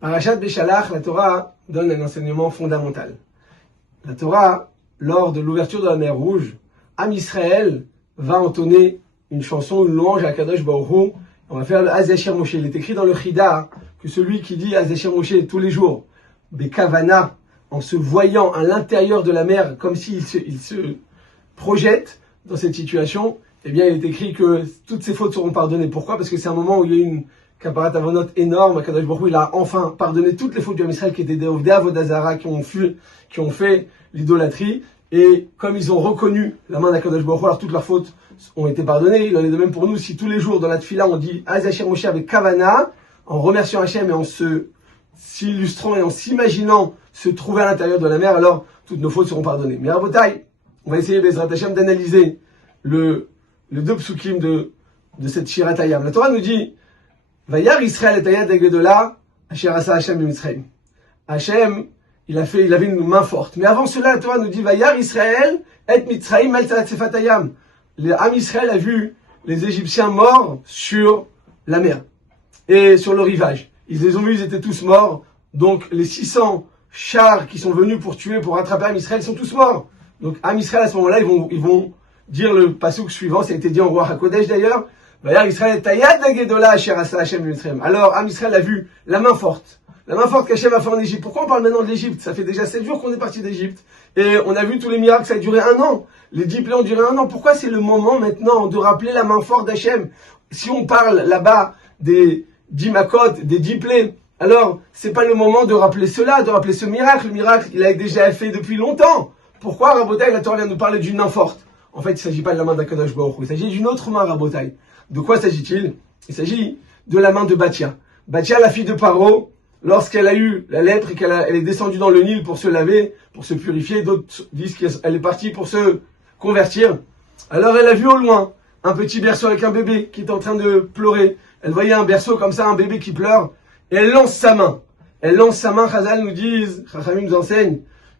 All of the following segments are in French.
Parashat Beshalach, la Torah donne un enseignement fondamental. La Torah, lors de l'ouverture de la mer Rouge, Am Israël va entonner une chanson, une louange à Kadosh Baruch Hu. On va faire le Hazeshir Moshe. Il est écrit dans le Chida que celui qui dit Hazeshir Moshe tous les jours, Bekavana, en se voyant à l'intérieur de la mer, comme s'il se projette dans cette situation, eh bien, il est écrit que toutes ses fautes seront pardonnées. Pourquoi? Parce que c'est un moment où il y a eu une Kaparat Avonot énorme. Kadosh Baruch Hu, il a enfin pardonné toutes les fautes du Israël qui étaient des Avodazara, qui ont fait l'idolâtrie. Et comme ils ont reconnu la main d'Akadosh Baruch Hu, alors toutes leurs fautes ont été pardonnées. Il en est de même pour nous. Si tous les jours dans la Tfila on dit Hazeshir Moshe avec Kavana, en remerciant Hachem et en s'illustrant et en s'imaginant se trouver à l'intérieur de la mer, alors toutes nos fautes seront pardonnées. Mais Rabotai, on va essayer Bezrat Hashem d'analyser le deux psukim de cette Shirat Hayam. La Torah nous dit Vayar Israël et Ayad Agdola Asher Asa Hashem Mitzrayim. Hashem, il avait une main forte. Mais avant cela, la Torah nous dit Vayar Israël et Mitzrayim Al Tzat Sefat Hayam. L'Am Israël a vu les Égyptiens morts sur la mer et sur le rivage. Ils les ont vus, ils étaient tous morts. Donc les 600 chars qui sont venus pour rattraper Am Israël sont tous morts. Donc Am Israël à ce moment-là, ils vont dire le pasuk suivant, ça a été dit en roi HaKodesh d'ailleurs. Alors Am Israël a vu la main forte qu'Hachem a fait en Égypte. Pourquoi on parle maintenant de l'Égypte? Ça fait déjà 7 jours qu'on est parti d'Égypte. Et on a vu tous les miracles, ça a duré 1 an. Les 10 plaies ont duré 1 an. Pourquoi c'est le moment maintenant de rappeler la main forte d'Hachem? Si on parle là-bas des 10 makot, des 10 plaies, alors c'est pas le moment de rappeler cela, de rappeler ce miracle. Le miracle, il a déjà fait depuis longtemps. Pourquoi, Rabotai, la Torah vient nous parler d'une main forte? En fait, il ne s'agit pas de la main d'Akadosh Baruch Hu, il s'agit d'une autre main, Rabotai. De quoi s'agit-il? Il s'agit de la main de Bathia. Bathia, la fille de Paro, lorsqu'elle a eu la lèpre et elle est descendue dans le Nil pour se laver, pour se purifier, d'autres disent qu'elle est partie pour se convertir. Alors elle a vu au loin un petit berceau avec un bébé qui est en train de pleurer. Elle voyait un berceau comme ça, un bébé qui pleure, et elle lance sa main. Chazal nous disent, Chachamim nous enseigne,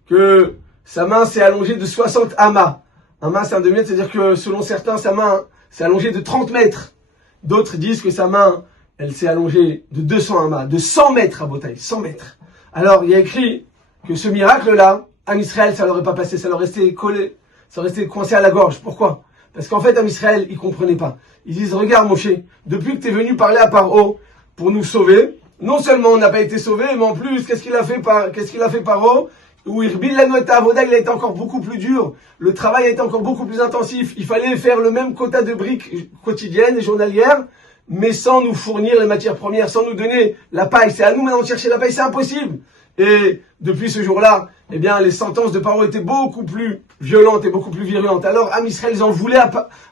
que sa main s'est allongée de 60 amas. Un mas, c'est un demi-mètre, c'est-à-dire que selon certains, sa main s'est allongée de 30 mètres. D'autres disent que sa main, elle s'est allongée de 200 amas, de 100 mètres à Botaï, 100 mètres. Alors, il y a écrit que ce miracle-là, Am Israël, ça l'aurait pas passé, ça leur restait collé, ça restait coincé à la gorge. Pourquoi? Parce qu'en fait, Am Israël, ils comprenaient pas. Ils disent, regarde Moshe, depuis que tu es venu parler à Paro pour nous sauver, non seulement on n'a pas été sauvés, mais en plus, qu'est-ce qu'il a fait Paro? Où Irbil la Noëta Avoda, il a été encore beaucoup plus dur. Le travail a été encore beaucoup plus intensif. Il fallait faire le même quota de briques quotidiennes et journalières, mais sans nous fournir les matières premières, sans nous donner la paille. C'est à nous maintenant de chercher la paille, c'est impossible. Et depuis ce jour-là, eh bien, les sentences de Paro étaient beaucoup plus violentes et beaucoup plus virulentes. Alors, Am Israël, ils en voulaient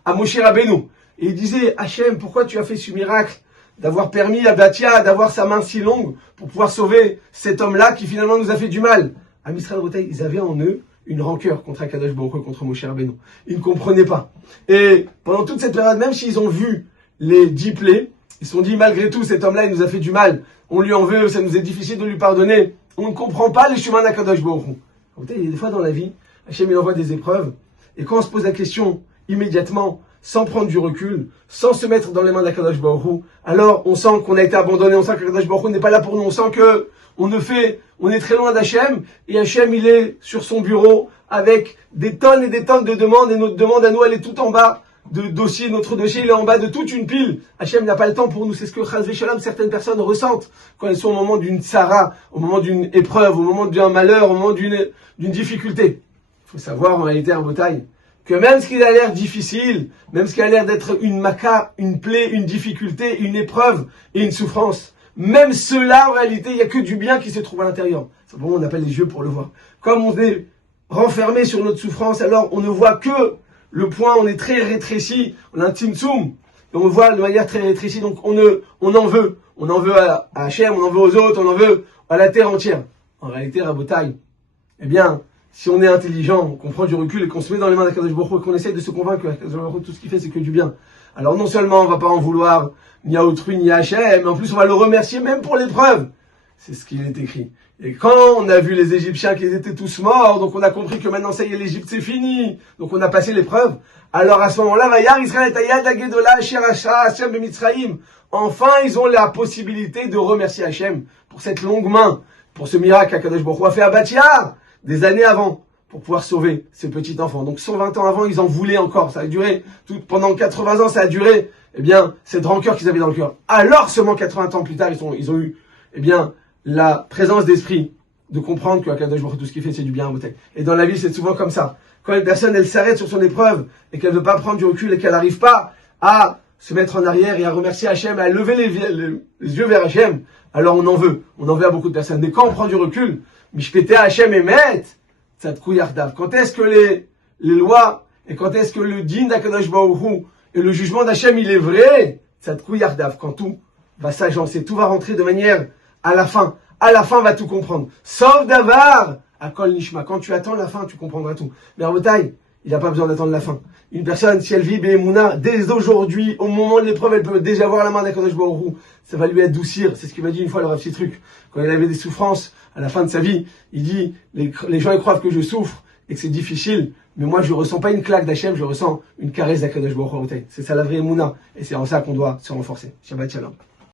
à Moshe Rabbeinu. Et ils disaient, Hachem, pourquoi tu as fait ce miracle d'avoir permis à Bathia d'avoir sa main si longue pour pouvoir sauver cet homme-là qui finalement nous a fait du mal? Am Israël, ils avaient en eux une rancœur contre Akadosh Baruch Hu, contre Moshe Rabbeinu. Ils ne comprenaient pas. Et pendant toute cette période, même s'ils ont vu les 10 plaies, ils se sont dit, malgré tout, cet homme-là, il nous a fait du mal. On lui en veut, ça nous est difficile de lui pardonner. On ne comprend pas les chemins d'Akadosh Baruch Hu. Il y a des fois dans la vie, Hachem, il envoie des épreuves. Et quand on se pose la question immédiatement, sans prendre du recul, sans se mettre dans les mains d'Akadosh Baruch Hu, alors on sent qu'on a été abandonné, on sent qu'Akadosh Baruch Hu n'est pas là pour nous, on sent que on est très loin d'Hachem, et Hachem, il est sur son bureau avec des tonnes et des tonnes de demandes, et notre demande à nous, elle est tout en bas de dossier, notre dossier, il est en bas de toute une pile. Hachem n'a pas le temps pour nous, c'est ce que Chas v'Shalom, certaines personnes ressentent quand elles sont au moment d'une tsara, au moment d'une épreuve, au moment d'un malheur, au moment d'une difficulté. Il faut savoir, en réalité, en Botaï, que même ce qui a l'air difficile, même ce qui a l'air d'être une maka, une plaie, une difficulté, une épreuve et une souffrance, même cela, en réalité, il n'y a que du bien qui se trouve à l'intérieur. Simplement, on n'a pas les yeux pour le voir. Comme on est renfermé sur notre souffrance, alors on ne voit que le point, on est très rétréci, on a un tzimtzum, et on voit de manière très rétrécie, donc on en veut. On en veut à Hachem, on en veut aux autres, on en veut à la terre entière. En réalité, Rabotai, eh bien, si on est intelligent, qu'on prend du recul et qu'on se met dans les mains d'Akadosh Baruch Hu et qu'on essaie de se convaincre que Akadosh Baruch Hu, tout ce qu'il fait, c'est que du bien. Alors non seulement on ne va pas en vouloir ni à autrui ni à Hachem, mais en plus on va le remercier même pour l'épreuve. C'est ce qu'il est écrit. Et quand on a vu les Égyptiens qu'ils étaient tous morts, donc on a compris que maintenant ça y est, l'Égypte c'est fini, donc on a passé l'épreuve, alors à ce moment-là, Vayar Israël et Ayad Agdola Asher Hashem Bemitzrayim. Enfin, ils ont la possibilité de remercier Hachem pour cette longue main, pour ce miracle qu'Akadosh Baruch Hu a fait à Bat-Yar, des années avant, pour pouvoir sauver ce petit enfant. Donc 120 ans avant, ils en voulaient encore. Ça a duré, pendant 80 ans, ça a duré, eh bien, cette rancœur qu'ils avaient dans le cœur. Alors seulement 80 ans plus tard, ils ont eu, eh bien, la présence d'esprit de comprendre que Akadosh Baruch Hu, tout ce qu'il fait, c'est du bien à Motek. Et dans la vie, c'est souvent comme ça. Quand une personne, elle s'arrête sur son épreuve, et qu'elle ne veut pas prendre du recul, et qu'elle n'arrive pas à se mettre en arrière et à remercier Hachem, à lever les yeux vers Hachem, alors on en veut à beaucoup de personnes. Mais quand on prend du recul, Mishpete Hachem Emet, Tzadkou Yardav. Quand est-ce que les lois, et quand est-ce que le din d'Akadosh Baruch Hu, et le jugement d'Hachem, il est vrai, Tzadkou Yardav, quand tout va s'agencer, tout va rentrer de manière à la fin va tout comprendre. Sauf Davar, à Kol Nishma. Quand tu attends la fin, tu comprendras tout. Mais à Botaï, il n'a pas besoin d'attendre la fin. Une personne, si elle vit Be'emouna, dès aujourd'hui, au moment de l'épreuve, elle peut déjà voir la main d'Akadosh Baruch Hu. Ça va lui adoucir. C'est ce qu'il m'a dit une fois, le Rav Truc. Quand il avait des souffrances, à la fin de sa vie, il dit, les gens ils croient que je souffre et que c'est difficile, mais moi je ressens pas une claque d'Hachem, je ressens une caresse d'Akadosh Baruch Hu. C'est ça la vraie Emouna. Et c'est en ça qu'on doit se renforcer. Shabbat Shalom.